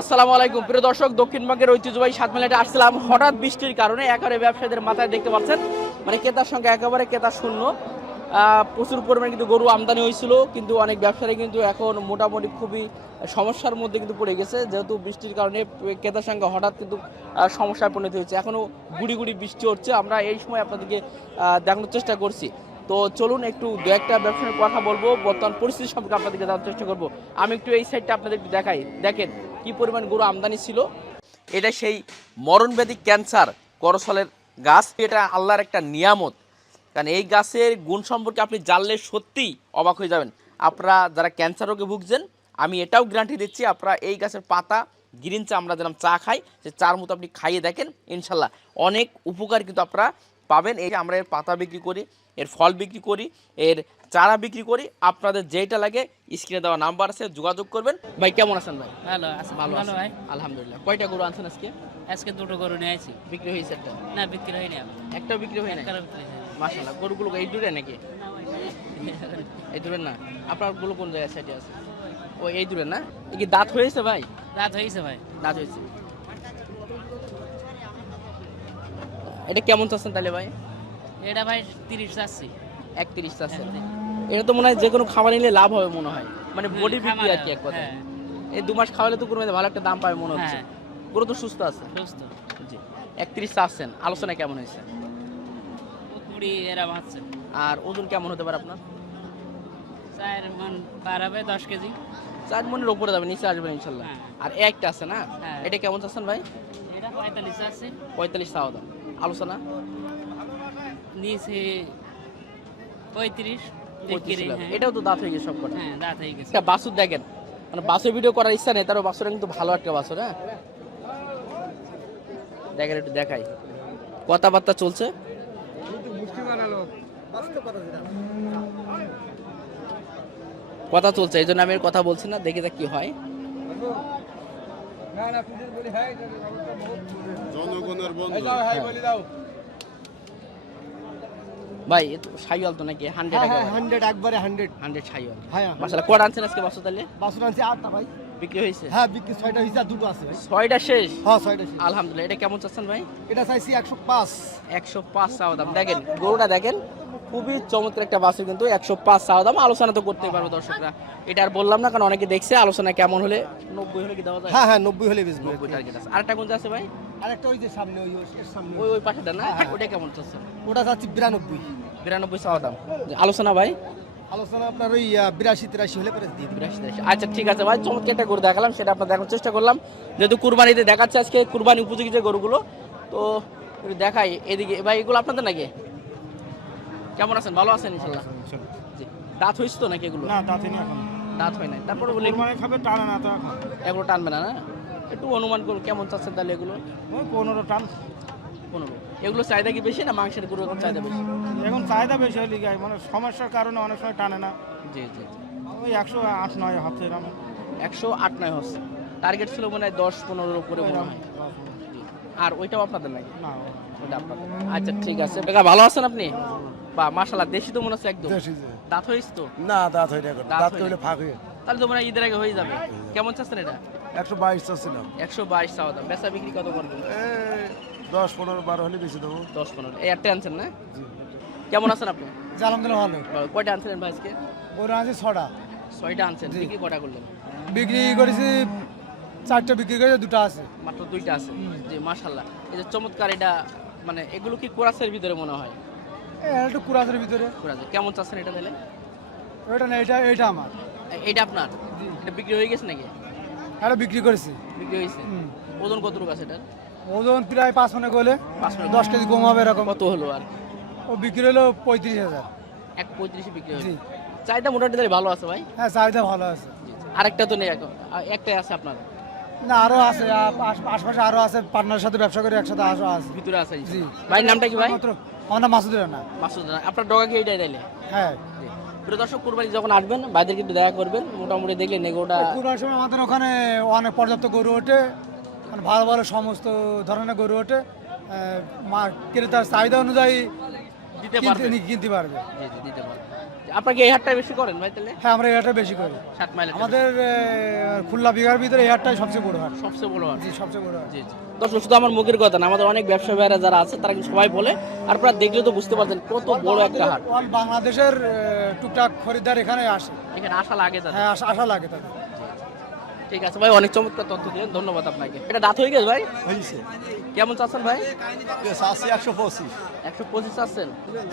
আসসালামু আলাইকুম প্রিয় দর্শক, দক্ষিণবঙ্গের ঐতিহ্যবাহী সাতমাইলাটে আসছিলাম। হঠাৎ বৃষ্টির কারণে একেবারে ব্যবসায়ীদের মাথায় দেখতে পাচ্ছেন মানে ক্রেতার সংখ্যা একেবারে ক্রেতা শূন্য। প্রচুর পরিমাণে কিন্তু গরু আমদানি হয়েছিল, কিন্তু অনেক ব্যবসায়ী কিন্তু এখন মোটামুটি খুবই সমস্যার মধ্যে কিন্তু পড়ে গেছে, যেহেতু বৃষ্টির কারণে ক্রেতার সংখ্যা হঠাৎ কিন্তু সমস্যায় পরিণত হয়েছে। এখনও গুড়ি গুড়ি বৃষ্টি হচ্ছে, আমরা এই সময় আপনাদেরকে দেখানোর চেষ্টা করছি। তো চলুন একটু দু একটা ব্যবসায়ীর কথা বলবো, বর্তমান পরিস্থিতি সম্পর্কে আপনাদেরকে জানার চেষ্টা করবো। আমি একটু এই সাইডটা আপনাদেরকে দেখাই, দেখেন কি পরিমাণ গরু আমদানি ছিল। এটা সেই মরণব্যাধি ক্যান্সার করসলের গাছ। এটা আল্লাহর একটা নিয়ামত, কারণ এই গাছের গুণ সম্পর্কে আপনি জানলে সত্যিই অবাক হয়ে যাবেন। আপনারা যারা ক্যান্সার রোগে ভুগছেন, আমি এটাও গ্যারান্টি দিচ্ছি, আপনারা এই গাছের পাতা গ্রিন চা আমরা যেরকম চা খাই, সে চার মতো আপনি খাইয়ে দেখেন, ইনশাল্লাহ অনেক উপকার কিন্তু আপনারা পাবেন। এই আমরা এর পাতা বিক্রি করি, এর ফল বিক্রি করি, এর চারা বিক্রি করি। আপনাদের যেটা লাগে স্ক্রিনে দেওয়া নাম্বার আছে, যোগাযোগ করবেন। ভাই কেমন আছেন? ভাই ভালো ভালো ভালো ভাই। আলহামদুলিল্লাহ। কয়টা গরু আনছেন আজকে? আজকে দুটো গরু নিয়ে আইছি। বিক্রি হয়েছে একটা? না, বিক্রি হয়নি। একটাও বিক্রি হয় না? মাশাআল্লাহ। গরুগুলো এই দূরে নাকি? এই দূরে না? আপনার গুলো কোন জায়গায় সাইডে আছে? ও এই দূরে না? এই কি দাঁত হয়েছে ভাই? রাত হয়েছে ভাই। দাঁত হয়েছে। এটা কেমন চাচ্ছেন তাহলে ভাই? এটা ভাই 30 চাচ্ছি। 31 চাচ্ছেন? এটা তো মনে হয় যে কোনো খাবার নিলে লাভ হবে মনে হয়, মানে বডি বিক্রি আর কি এক কথা। এই 2 মাস খাওয়ালে তো কোনো ভালো একটা দাম পাবে মনে হচ্ছে। গরু তো সুস্থ আছে? সুস্থ। জি। 31 চাচ্ছেন, আলোচনা কেমন হয়েছে? 20 এরা মারছে। আর ওজন কেমন হতে পারে আপনার? 4 মণ বাড়াবে, 10 কেজি। 4 মণের উপরে যাবে, নিচে আসবে ইনশাল্লাহ। আর একটা আছে না, এটা কেমন চাচ্ছেন ভাই? এটা 45 আছে। 45 চাওয়া দাম, আলোচনা নিচে 35 35 লাগবে। এটাও তো দাঁত হয়ে গেছে সব কটা। হ্যাঁ, দাঁত হয়ে গেছে। একটা বাছুর দেখেন, মানে বাছুর ভিডিও করার ইচ্ছা নেই, তারও বাছুর কিন্তু ভালো একটা বাছুর। হ্যাঁ দেখেন, একটু দেখাই, কথাবার্তা চলছে। কথা চলছে, এই জন্য আমি এর কথা বলছি না, দেখে দেখ কি হয়। ভাই শাইওয়াল তো নাকি? 100 একবারে 100 শাইওয়াল। হ্যাঁ মাশাআল্লাহ। কত আনছেন আজকে বাছুর তাহলে? বাছুর আনছি 8টা ভাই। বিক্রি হয়েছে? হ্যাঁ বিক্রি 6টা হইছে, আর দুটো আছে ভাই। 6টা শেষ? হ্যাঁ 6টা শেষ। আলহামদুলিল্লাহ। এটা কেমন চাচ্ছেন ভাই? এটা চাইছি 105। 105 চাওয়া দাম। দেখেন গরুটা দেখেন, খুবই চমৎকার একটা বাছুর, কিন্তু 105 চাওয়া দাম। আলোচনা তো করতেই পারবে দর্শকরা, এটা আর বললাম না, কারণ অনেকে দেখছে। আলোচনা কেমন হলে? 90 হলে কি দেওয়া যায়? হ্যাঁ হ্যাঁ 90 হলে বেচবো। 90 টার্গেট আছে। আরেকটা কোনটা আছে ভাই? আরেকটা ওই যে সামনে, ওই এর সামনে, ওই পাশেটা না? ওটা কেমন চাচ্ছেন? ওটা চাচ্ছি 92। 92 চাওয়া দাম। আলোচনা ভাই? আলোচনা আপনার ওই 82-83 হলে পরে দিয়ে দিবেন। 82। আচ্ছা ঠিক আছে ভাই, চমৎকার একটা গরু দেখালাম, সেটা আপনার দেখানোর চেষ্টা করলাম। যেহেতু কুরবানিতে দেখাচ্ছে আজকে, কুরবানি উপযোগী যে গরুগুলো, তো একটু দেখাই এদিকে। ভাই এগুলো আপনাদের নাকি? কেমন আছেন? ভালো আছেন ইনশাআল্লাহ? জি। দাঁত হয়েছে তো নাকি এগুলো? না দাঁতে না এখন। দাঁত হয় নাই, তারপরে বলে কোরবানি খাবে, টানা না তো এখন। এগুলো টানবে না? না একটু অনুমান করুন কেমন চাচ্ছেন তাহলে এগুলো? ওই 15 টান। 15। এগুলো চাহিদা কি বেশি না মাংসের গরু এখন চাহিদা বেশি? এখন চাহিদা বেশি হয়ে যায়, মানে সমস্যার কারণে অনেক সময় টানে না। জি জি জি। ওই 108-9 হচ্ছে এরকম। 108-9 হচ্ছে। টার্গেট ছিল মনে হয় 10-15-এর উপরে মনে হয়। জি। আর ওইটাও আপনাদের নাকি? না ওইটা আপনাদের। আচ্ছা ঠিক আছে। কাকা ভালো আছেন আপনি? বা মাশাআল্লাহ, দেশি তো মনে হচ্ছে একদম। দাঁত হয়েছে তো? না দাঁত হয় না, দাঁত হইলে ফাঁক হয়ে। তাহলে তো মনে হয় ঈদের আগে হয়ে যাবে। কেমন চাচ্ছেন এটা? 122 চাচ্ছিলাম। 122 চাওয়া দাম। বেচা বিক্রি কত করবেন? 10-15-12 হলে বেশি দেবো। 10-15। এই একটা আনছেন না? কেমন আছেন আপনি? আলহামদুলিল্লাহ ভালো। কয়টা আনছিলেন ভাই আজকে? গরু আনছি 6টা। 6টা আনছেন। বিক্রি কয়টা করলেন? বিক্রি করেছি 4টা, বিক্রি করে 2টা আছে। মাত্র 2টা আছে? জি মাশাআল্লাহ। এই যে চমৎকার, এটা মানে এগুলো কি কোরাসের ভিতরে মনে হয়? একটু কুরাজের ভিতরে। কোরাসের। কেমন চাচ্ছেন এটা তাহলে? ওইটা না, এটা আমার। এটা আপনার? এটা বিক্রি হয়ে গেছে নাকি? এটা বিক্রি করেছি। বিক্রি হয়েছে? ওজন কতটুকু আছে এটার? ওজন প্রায় 5 মনে করলে 10 কেজি কম হবে এরকম। কত হলো আর? ও বিক্রি হলো 35,000। 1.35 বিক্রি হলো। জি। চাহিদা মোটামুটি তাহলে ভালো আছে ভাই? হ্যাঁ চাহিদা ভালো আছে। আরেকটা তো নেই এখন, একটাই আছে আপনার? না আরো আছে, আশপাশে আরো আছে, পার্টনারের সাথে ব্যবসা করে একসাথে আরো আছে। ভিতরে আছে? জি। ভাইয়ের নামটা কি ভাই? আমার নাম মাসুদ রানা। মাসুদ রানা। আপনার ডগা কি এইটাই তাইলে? হ্যাঁ। প্রিয় দর্শক, কুরবানি যখন আসবেন ভাইদের কিন্তু দেখা করবেন, মোটামুটি দেখলে নেগোটা। কুরবানির সময় আমাদের ওখানে অনেক পর্যাপ্ত গরু ওঠে, মানে ভালো ভালো সমস্ত ধরনের গরু ওঠে। ক্রেতার চাহিদা অনুযায়ী দিতে পারবে। কিনতে পারবে। জি জি, দিতে পারবে। আপনাকে এই হাটটা বেশি করেন ভাই তাহলে? হ্যাঁ আমরা এই হাটটা বেশি করি। 7 মাইল আমাদের খুলনা বিঘার ভিতরে এই হাটটাই সবচেয়ে বড় হাট। সবচেয়ে বড় হাট। জি সবচেয়ে বড় হাট। জি জি। দর্শক শুধু আমার মুখের কথা না, আমাদের অনেক ব্যবসা ভাইরা যারা আছে তারা কিন্তু সবাই বলে, আর আপনারা দেখলে তো বুঝতে পারছেন কত বড় একটা হাট। অল বাংলাদেশের টুকটাক খরিদ্দার এখানে আসে। এখানে আশা লাগে তাদের। হ্যাঁ আশা লাগে তাদের। ঠিক আছে ভাই, অনেক চমৎকার তথ্য দিলেন, ধন্যবাদ আপনাকে। এটা দাঁত হয়ে গেছে ভাই? হয়েছে কেমন চাচ্ছেন ভাই? আছে 125, 125 চাচ্ছেন?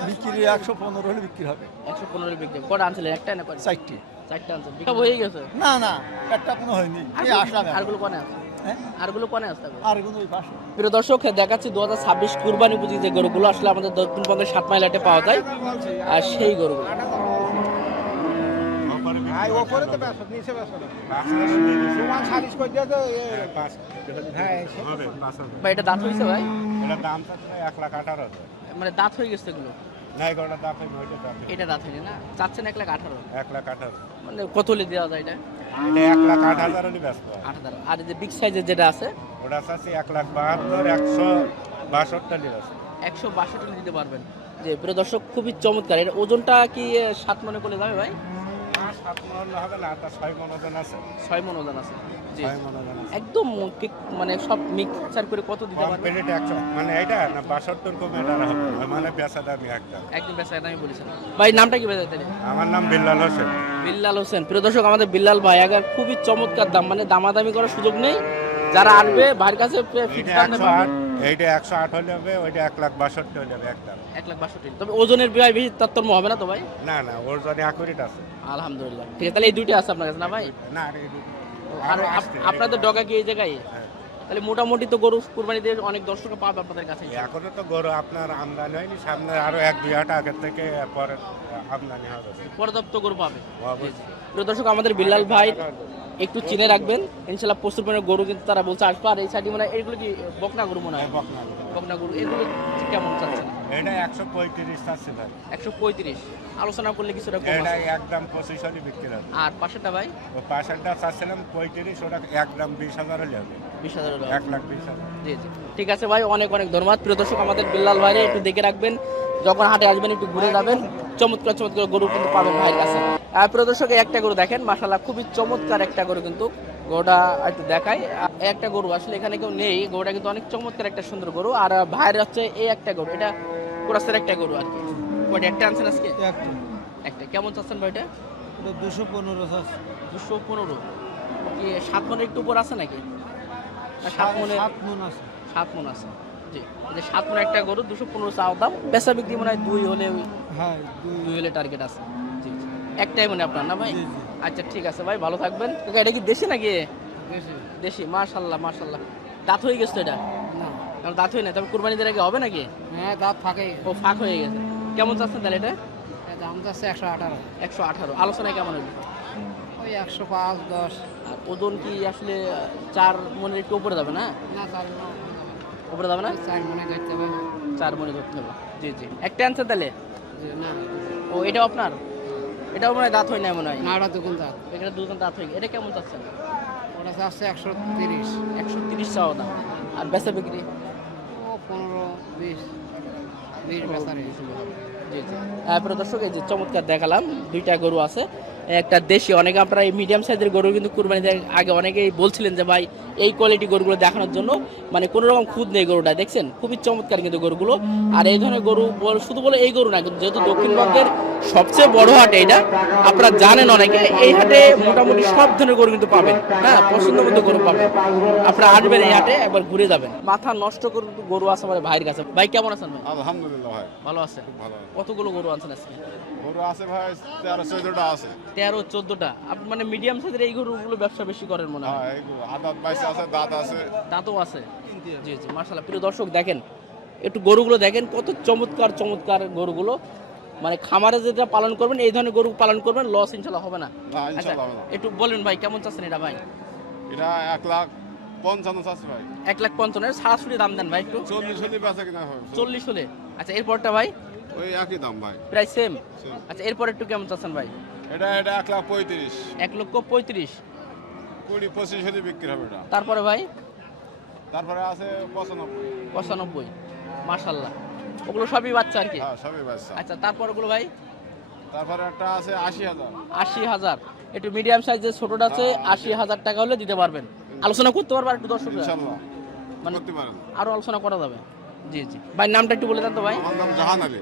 বিক্রি 115 হলে বিক্রি হবে। 115 বিক্রি। কটা আনছিলেন? একটা না কয়টা? 4টি। 4টা আনছেন। বিক্রি হয়ে গেছে? না না একটা কোনো হয়নি, এই আসলাম। আরগুলো কোনে আছে? হ্যাঁ আরগুলো কোনে আছে? আর কোনো ওই পাশে। প্রিয় দর্শক দেখাচ্ছি 2026 কুরবানি উপযোগী যে গরুগুলো আসলে আমাদের দক্ষিণবঙ্গের 7 মাইল হাটে পাওয়া যায়, আর সেই গরুগুলো। ভাই এটা দাঁত হয়েছে ভাই? মানে দাঁত হয়ে গেছে এগুলো? এটা দাঁত হয়নি না? চাচ্ছেন 1,18,000? মানে কত হলে দেওয়া যায় এটা? 8,000। আর এই যে বিগ সাইজের যেটা আছে? 162 দিতে পারবেন। যে প্রিয় দর্শক খুবই চমৎকার। এর ওজনটা কি 7 মনে করলে যাবে ভাই? 6 মন ওজন আছে। জি একদম মানে সব মিক্সচার করে কত দিতে পারবেন? একদম বেচা দামই বলেছেন ভাই। নামটা কি ভাই? আমার নাম বিল্লাল হোসেন। বিল্লাল হোসেন। প্রিয় দর্শক আমাদের বিল্লাল ভাই আগে খুবই চমৎকার দাম, মানে দামাদামি করার সুযোগ নেই। যারা আসবে ভাইয়ের কাছে এইটা 108 হলে হবে, ওইটা 1,62,000 হলে হবে একদম। 1,62,000। তবে ওজনের ভাই বেশি তারতম্য হবে না তো ভাই? না না, ওর জন্য অ্যাকুরেট আছে। আলহামদুলিল্লাহ। ঠিক আছে, তাহলে এই দুইটা আছে আপনার কাছে না ভাই? না আর আপনাদের ডগা কি এই জায়গায়? তাহলে মোটামুটি তো গরু কুরবানি দিয়ে অনেক দর্শক পাবে আপনাদের কাছে। এখনো তো গরু আপনার আমদানি হয়নি, সামনে আরো 1-2 হাট আগের থেকে পরে আমদানি হবে, পর্যাপ্ত গরু পাবে। অবশ্যই। প্রিয় দর্শক আমাদের বিল্লাল ভাই একটু চিনে রাখবেন, ইনশাল্লাহ প্রচুর পরিমাণে গরু কিন্তু তারা বলছে আসবে। আর এই সাইডে মানে এগুলো কি বকনা গরু মনে হয়? বকনা গরু। এগুলো কেমন চাচ্ছেন? এটা 135 চাচ্ছে ভাই। 135 আলোচনা করলে কিছুটা কম এটা আছে। একদম 25 হলে বিক্রি হবে। আর পাশেরটা ভাই? ও পাশেরটা চাচ্ছিলাম 35, ওটা একদম 20,000 হলে হবে। 20,000 হলো। 1,20,000। জি জি ঠিক আছে ভাই, অনেক অনেক ধন্যবাদ। প্রিয় দর্শক আমাদের বিল্লাল ভাইরে একটু দেখে রাখবেন, যখন হাটে আসবেন একটু ঘুরে যাবেন, চমৎকার চমৎকার গরু কিন্তু পাবেন ভাইয়ের কাছে। আর প্রিয় দর্শক একটা গরু দেখেন, মাশাআল্লাহ খুবই চমৎকার একটা গরু, কিন্তু গরুটা একটু দেখাই। একটা গরু আসলে এখানে কেউ নেই, গরুটা কিন্তু অনেক চমৎকার একটা সুন্দর গরু। আর ভাইয়ের হচ্ছে এই একটা গরু, এটা কোরাসের একটা গরু আর কি। ওইটা একটা আনছেন আজকে? একটা। কেমন চাচ্ছেন ভাইটা? 215 আছে। 215 কি 7 মনের একটু উপর আছে নাকি? 7 মনে? 7 মন আছে। 7 মন আছে। জি এই যে 7 মন একটা গরু 215 চাও দাম, বেচা বিক্রি মনে হয় 2 হলে হ্যাঁ 2 হলে টার্গেট আছে। জি জি একটাই মনে আপনার না ভাই? জি, জি। আচ্ছা ঠিক আছে ভাই, ভালো থাকবেন। এটা কি দেশি নাকি? দেশি। মাশাআল্লাহ মাশাআল্লাহ। দাঁত হয়ে গেছে তো এটা? না দাঁত হয়ে না, তবে কুরবানি দিয়ে আগে হবে নাকি? হ্যাঁ দাঁত ফাঁকে। ও ফাঁক হয়ে গেছে। কেমন চাচ্ছেন তাহলে এটা? দাম যাচ্ছে 118। 118 আলোচনায় কেমন হবে? ওই 105, 10। আর ওজন কি আসলে 4 মনের একটু উপরে যাবে না? না 4 উপরে যাবে না? 4 মনে ধরতে হবে। 4 মনে ধরতে হবে। জি জি একটা আনছেন তাহলে? না ও এটাও আপনার? এটাও মনে হয় দাঁত হয় না মনে হয়? না ওটা দুগুণ দাঁত। এখানে দুজন দাঁত হয়ে গেছে। এটা কেমন চাচ্ছেন? ওটা যাচ্ছে 130। 130 চাওয়া দাম। আর বেচা বিক্রি? ও 15, 20 বেচারে। জি জি তারপরে দর্শক এই যে চমৎকার দেখালাম, দুইটা গরু আছে, একটা দেশি। অনেকে আপনারা এই মিডিয়াম সাইজের গরু কিন্তু কুরবানি দেওয়ার আগে অনেকেই বলছিলেন যে ভাই এই কোয়ালিটি গরুগুলো দেখানোর জন্য, মানে কোনো রকম খুদ নেই গরুটা, দেখছেন খুবই চমৎকার কিন্তু গরুগুলো। আর এই ধরনের গরু শুধু বলে এই গরু না, কিন্তু যেহেতু দক্ষিণবঙ্গের সবচেয়ে বড় হাট এইটা, আপনারা জানেন অনেকে, এই হাটে মোটামুটি সব ধরনের গরু কিন্তু পাবেন। হ্যাঁ পছন্দ মতো গরু পাবেন, আপনারা আসবেন এই হাটে, একবার ঘুরে যাবেন। মাথা নষ্ট গরু আছে আমাদের ভাইয়ের কাছে। ভাই কেমন আছেন ভাই? আলহামদুলিল্লাহ ভাই ভালো আছেন? ভালো। কতগুলো গরু আনছেন আজকে? গরু আছে ভাই 13-14টা আছে। 13-14টা। আপনি মানে মিডিয়াম সাইজের এই গরুগুলো ব্যবসা বেশি করেন মনে হয়? হ্যাঁ এইগুলো আদাত বাইসে আছে, দাঁত আছে। দাঁতও আছে। জি জি মাশাআল্লাহ। প্রিয় দর্শক দেখেন একটু গরুগুলো দেখেন, কত চমৎকার চমৎকার গরুগুলো। মানে খামারে যেটা পালন করবেন এই ধরনের গরু পালন করবেন, লস ইনশাআল্লাহ হবে না। না আচ্ছা ইনশাআল্লাহ হবে না। একটু বলেন ভাই কেমন চাচ্ছেন এটা ভাই? এটা 1,55,000 আছে ভাই। 1,55,000 সরাসরি দাম দেন ভাই একটু। 40 হলে বেচা কিনা হবে। 40 হলে। আচ্ছা এরপরটা ভাই? ওই একই দাম ভাই। প্রায় সেম। Same। আচ্ছা এরপর একটু কেমন চাচ্ছেন ভাই? এটা 1,35,000। 1,35,000। 20-25 হলে বিক্রি হবে এটা। তারপরে ভাই? তারপরে আছে 95। 95। মাশাআল্লাহ। ওগুলো সবই বাচ্চা আর কি? হ্যাঁ সবই বাচ্চা। আচ্ছা তারপর ওগুলো ভাই? তারপরে একটা আছে 80,000। 80,000। একটু মিডিয়াম সাইজের ছোটটা আছে, 80,000 টাকা হলে দিতে পারবেন। আলোচনা করতে পারবেন একটু দর্শক, ইনশাল্লাহ মানে করতে পারেন। আরো আলোচনা করা যাবে। জি জি ভাই, নামটা একটু বলে দেন তো ভাই। আমার নাম জাহান আলী।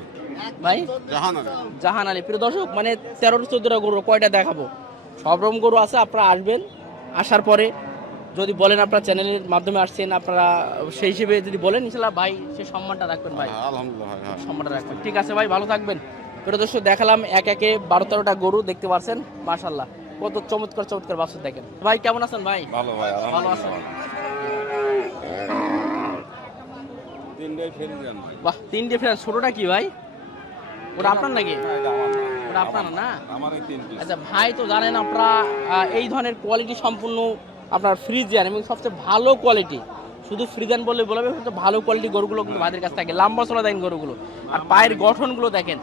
ভাই জাহান আলী। জাহান আলী। প্রিয় দর্শক, মানে 13-14টা গরু কয়টা দেখাবো, সব রকম গরু আছে। আপনারা আসবেন, আসার পরে যদি বলেন আপনার চ্যানেলের মাধ্যমে আসছেন, আপনারা সেই হিসেবে যদি বলেন ইনশাল্লাহ ভাই সে সম্মানটা রাখবেন ভাই, হ্যাঁ, আলহামদুলিল্লাহ ভাই, হ্যাঁ। সম্মানটা রাখবেন। ঠিক আছে ভাই, ভালো থাকবেন। প্রিয় দর্শক, দেখালাম এক একে 12-13টা গরু দেখতে পাচ্ছেন, মাশাআল্লাহ কত চমৎকার চমৎকার বাছুর দেখেন। ভাই কেমন আছেন ভাই? ভালো ভাই, ভালো আছেন? তিনটাই ফেরি যান। বাহ, 3 ডিফারেন্স। ছোটটা কি ভাই? ওটা আপনার নাকি? ওটা আপনার না? আমার এই 3 পিস। আচ্ছা ভাই, তো জানেন আপনারা এই ধরনের কোয়ালিটি সম্পূর্ণ আপনার ফ্রিজিয়ান এবং সবচেয়ে ভালো কোয়ালিটি, শুধু ফ্রিজিয়ান বললে বলবে, সবচেয়ে ভালো কোয়ালিটি গরুগুলো কিন্তু ভাইদের কাছে থাকে। লম্বা চলা দেখেন গরুগুলো, আর পায়ের গঠনগুলো দেখেন।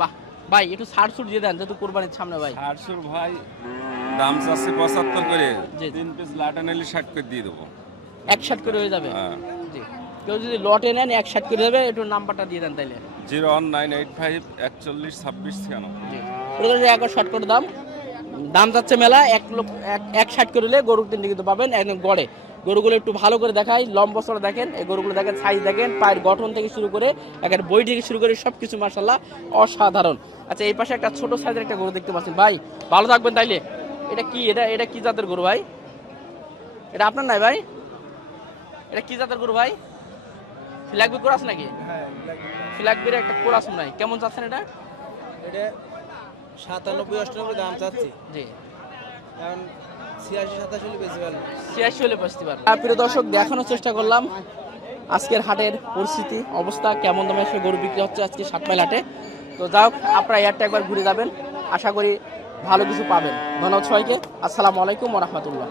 বাহ ভাই, একটু ছাড় ছুট দিয়ে দেন যেহেতু কোরবানির সামনে ভাই। 800 ভাই, দাম চাচ্ছি 75 করে। জি। 3 পিস লাটা নিলে 60 করে দিয়ে দেবো। 160 করে হয়ে যাবে। হ্যাঁ। জি, কেউ যদি লটে নেন 160 করে দেবে। একটু নাম্বারটা দিয়ে দেন তাইলে। 01985 41 26 96। জি, ওটা 160 করে দাম। দাম যাচ্ছে মেলা 160 করে হলে গরু 3টে কিন্তু পাবেন একদম গড়ে। গরুগুলো একটু ভালো করে দেখাই, লম্বা চড়া দেখেন, এই গরুগুলো দেখেন, সাইজ দেখেন, পায়ের গঠন থেকে শুরু করে একেবারে বই থেকে শুরু করে সব কিছু মাশাআল্লাহ অসাধারণ। আচ্ছা, এই পাশে একটা ছোট সাইজের একটা গরু দেখতে পাচ্ছেন ভাই, ভালো থাকবেন তাইলে। এটা কি, এটা কি জাতের গরু ভাই? এটা আপনার নাই ভাই? এটা কি জাতের গরু ভাই? ফিলাকবি কোরাস নাকি? হ্যাঁ, ফিলাকবির একটা কোরাস নাই, কেমন চাচ্ছেন এটা? এটা 97-98 দাম চাচ্ছি, জি, এখন 86-87 বেশি ভালো। 86 হলে বসতে পারবেন। প্রিয় দর্শক, দেখানোর চেষ্টা করলাম আজকের হাটের পরিস্থিতি অবস্থা, কেমন দামে সে গরু বিক্রি হচ্ছে আজকে 7 মাইল হাটে। তো যাই হোক, আপনারা এয়ারটা একবার ঘুরে যাবেন, আশা করি ভালো কিছু পাবেন। ধন্যবাদ সবাইকে। আসসালামু আলাইকুম ওয়া রাহমাতুল্লাহ।